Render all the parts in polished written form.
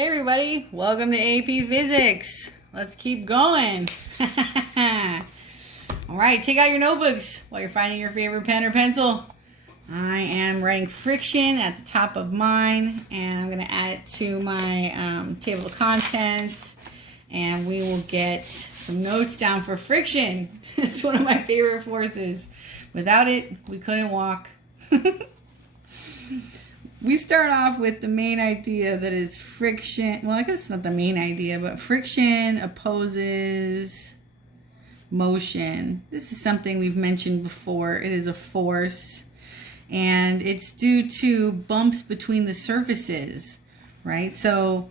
Hey everybody, welcome to AP Physics. Let's keep going. Alright, take out your notebooks while you're finding your favorite pen or pencil. I am writing friction at the top of mine, and I'm going to add it to my table of contents, and we will get some notes down for friction. It's one of my favorite forces. Without it, we couldn't walk. We start off with the main idea that is friction. Well, I guess it's not the main idea, but friction opposes motion. This is something we've mentioned before. It is a force, and it's due to bumps between the surfaces, right? So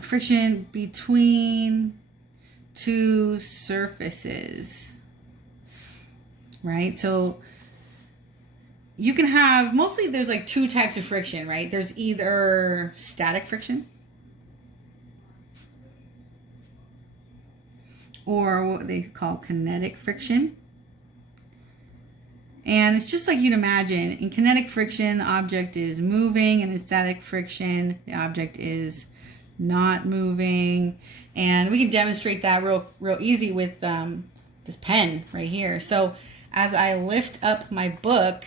friction between two surfaces, right? So you can have, mostly there's like two types of friction, right? There's either static friction or what they call kinetic friction. And it's just like you'd imagine. In kinetic friction, the object is moving, and in static friction, the object is not moving. And we can demonstrate that real easy with this pen right here. So as I lift up my book,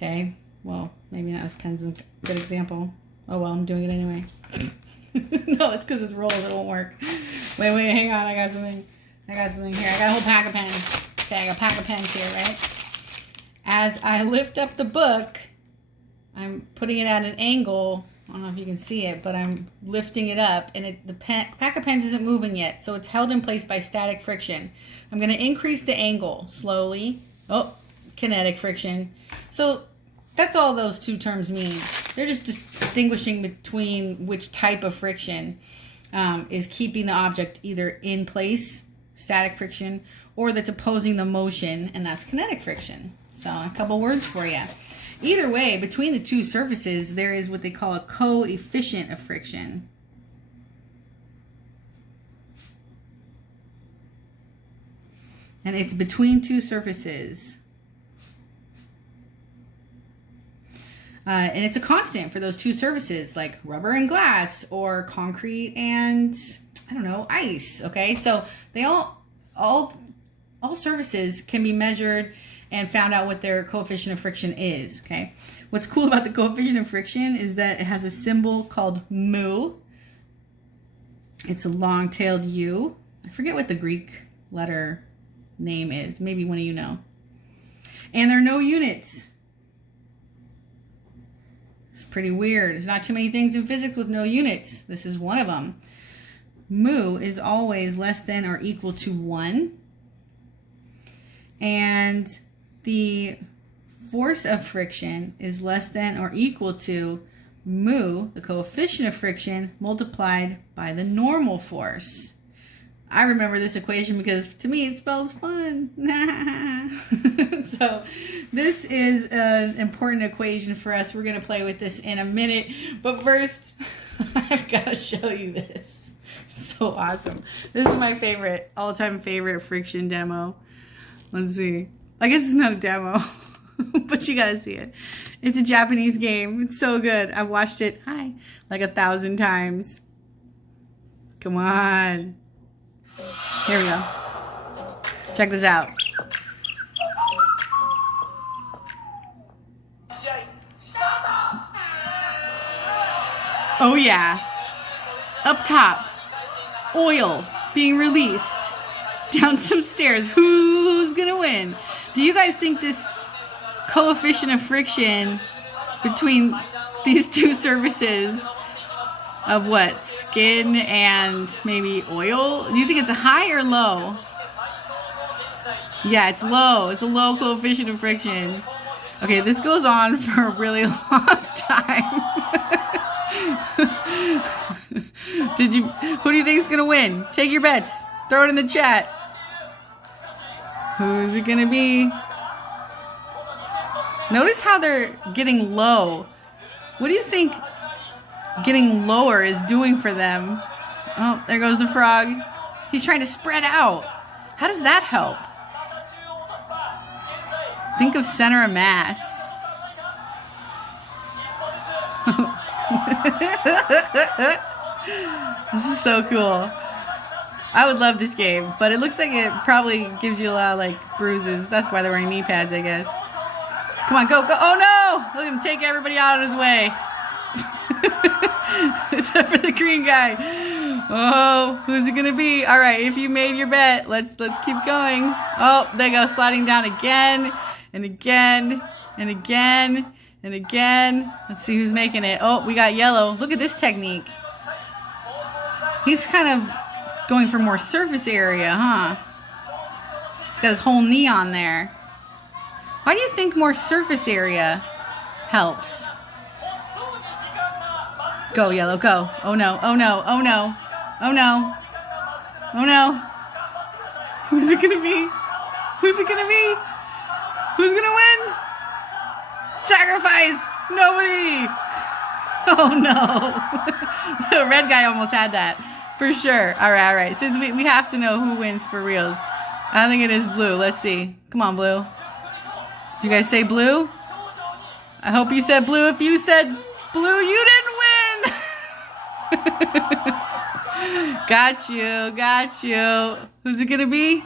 okay, well, maybe not as pen's a good example. Oh, well, I'm doing it anyway. No, it's because it's rolled. It won't work. Wait, hang on. I got something here. I got a whole pack of pens. Okay, I got a pack of pens here, right? As I lift up the book, I'm putting it at an angle. I don't know if you can see it, but I'm lifting it up, and the pack of pens isn't moving yet, so it's held in place by static friction. I'm going to increase the angle slowly. Oh, kinetic friction. So that's all those two terms mean. They're just distinguishing between which type of friction is keeping the object either in place, static friction, or that's opposing the motion, and that's kinetic friction. So a couple words for you. Either way, between the two surfaces, there is what they call a coefficient of friction. And it's between two surfaces. And it's a constant for those two surfaces, like rubber and glass, or concrete and, I don't know, ice, okay? So they all surfaces can be measured and found out what their coefficient of friction is, okay? What's cool about the coefficient of friction is that it has a symbol called mu. It's a long-tailed U. I forget what the Greek letter name is. Maybe one of you know. And there are no units. It's pretty weird. There's not too many things in physics with no units. This is one of them. Mu is always less than or equal to 1. And the force of friction is less than or equal to mu, the coefficient of friction, multiplied by the normal force. I remember this equation because to me it spells fun. So this is an important equation for us. We're going to play with this in a minute. But first, I've got to show you this. So awesome. This is my favorite, all-time favorite friction demo. Let's see. I guess it's not a demo, but you got to see it. It's a Japanese game. It's so good. I've watched it, like 1,000 times. Come on. Here we go. Check this out. Oh yeah. Up top, oil being released down some stairs. Who's gonna win? Do you guys think this coefficient of friction between these two surfaces of what? Skin and maybe oil? Do you think it's a high or low? Yeah, it's low. It's a low coefficient of friction. Okay, this goes on for a really long time. Who do you think is gonna win? Take your bets. Throw it in the chat. Who's it gonna be? Notice how they're getting low. What do you think getting lower is doing for them? Oh, there goes the frog. He's trying to spread out. How does that help? Think of center of mass. This is so cool. I would love this game, but it looks like it probably gives you a lot of like bruises. That's why they're wearing knee pads, I guess. Come on, go, go. Oh no! Look at him take everybody out of his way. Except for the green guy. Oh, who's it gonna be? All right, if you made your bet, let's keep going. Oh, they go sliding down again and again and again and again. Let's see who's making it. Oh, we got yellow. Look at this technique. He's kind of going for more surface area, huh? He's got his whole knee on there. Why do you think more surface area helps? Go, yellow, go. Oh no, oh no, oh no, oh no, oh no. Who's it gonna be? Who's it gonna be? Who's gonna win? Sacrifice! Nobody! Oh no. The red guy almost had that. For sure. Alright, alright. Since we have to know who wins for reals. I think it is blue. Let's see. Come on, blue. Did you guys say blue? I hope you said blue. If you said blue, you didn't win! Got you. Got you. Who's it gonna be?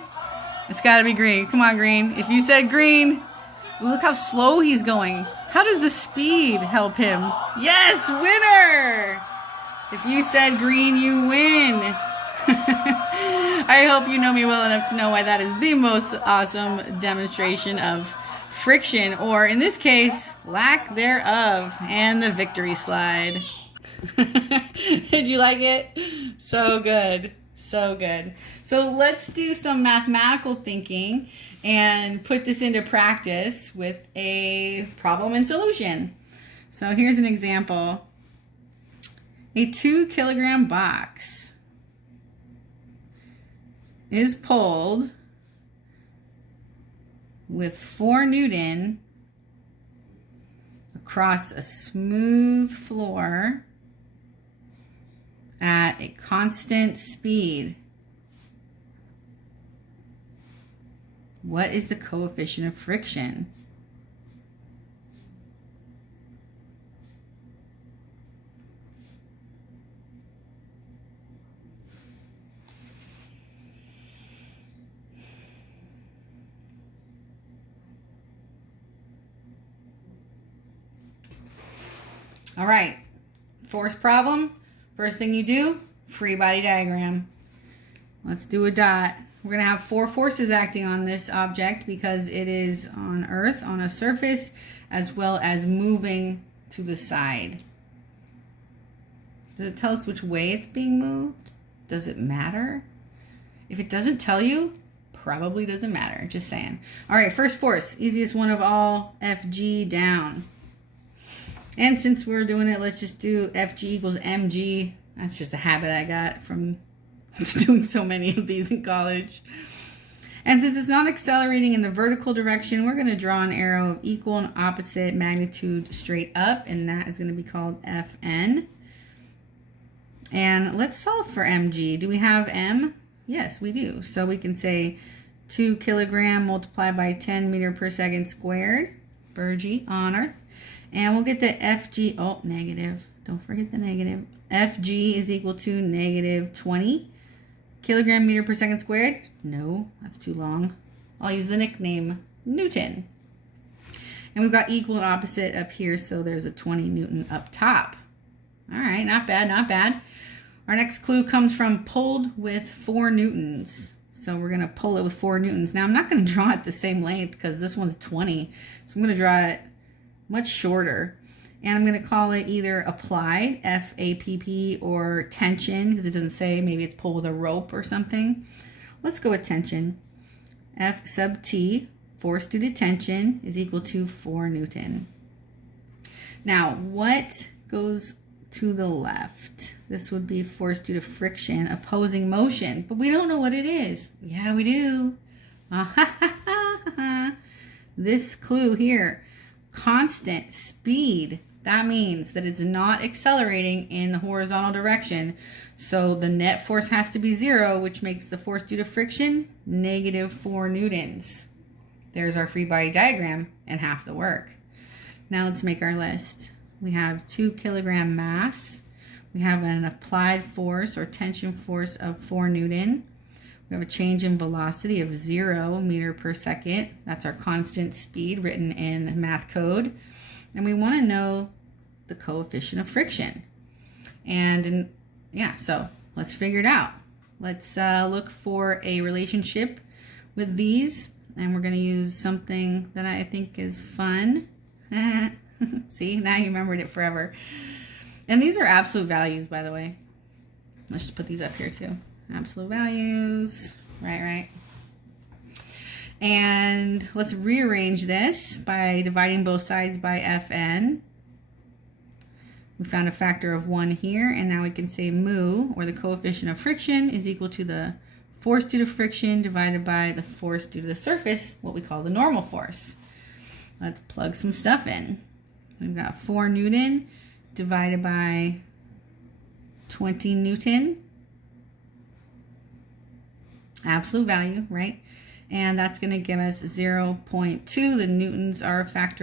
It's gotta be green. Come on, green. If you said green, look how slow he's going. How does the speed help him? Yes, winner! If you said green, you win. I hope you know me well enough to know why that is the most awesome demonstration of friction, or in this case, lack thereof, and the victory slide. Did you like it? So good. So good. So let's do some mathematical thinking and put this into practice with a problem and solution. So here's an example. A 2-kilogram box is pulled with 4 Newton across a smooth floor at a constant speed. What is the coefficient of friction? All right, force problem. First thing you do, free body diagram. Let's do a dot. We're gonna have 4 forces acting on this object because it is on Earth, on a surface, as well as moving to the side. Does it tell us which way it's being moved? Does it matter? If it doesn't tell you, probably doesn't matter, just saying. All right, first force, easiest one of all, Fg down. And since we're doing it, let's just do Fg equals mg. That's just a habit I got from doing so many of these in college. And since it's not accelerating in the vertical direction, we're going to draw an arrow of equal and opposite magnitude straight up, and that is going to be called Fn. And let's solve for mg. Do we have m? Yes, we do. So we can say 2 kilogram multiplied by 10 meter per second squared, Berg on Earth. And we'll get the Fg, oh, negative. Don't forget the negative. Fg is equal to negative 20 kilogram meter per second squared. No, that's too long. I'll use the nickname Newton. And we've got equal and opposite up here, so there's a 20 Newton up top. All right, not bad, not bad. Our next clue comes from pulled with 4 Newtons. So we're gonna pull it with 4 Newtons. Now I'm not gonna draw it the same length because this one's 20. So I'm gonna draw it much shorter. And I'm going to call it either applied, F-A-P-P, or tension, because it doesn't say. Maybe it's pulled with a rope or something. Let's go with tension. F sub T, force due to tension, is equal to 4 Newton. Now, what goes to the left? This would be force due to friction, opposing motion. But we don't know what it is. Yeah, we do. This clue here, constant speed. That means that it's not accelerating in the horizontal direction. So the net force has to be 0, which makes the force due to friction negative 4 Newtons. There's our free body diagram and half the work. Now let's make our list. We have 2 kilogram mass. We have an applied force or tension force of 4 Newton. We have a change in velocity of 0 meter per second. That's our constant speed written in math code. And we want to know the coefficient of friction. And yeah, so let's figure it out. Let's look for a relationship with these. And we're going to use something that I think is fun. See, now you remembered it forever. And these are absolute values, by the way. Let's just put these up here too. Absolute values. Right. And let's rearrange this by dividing both sides by Fn. We found a factor of 1 here, and now we can say mu, or the coefficient of friction, is equal to the force due to friction divided by the force due to the surface, what we call the normal force. Let's plug some stuff in. We've got 4 Newton divided by 20 Newton. Absolute value, right? And that's going to give us 0.2. The newtons are a factor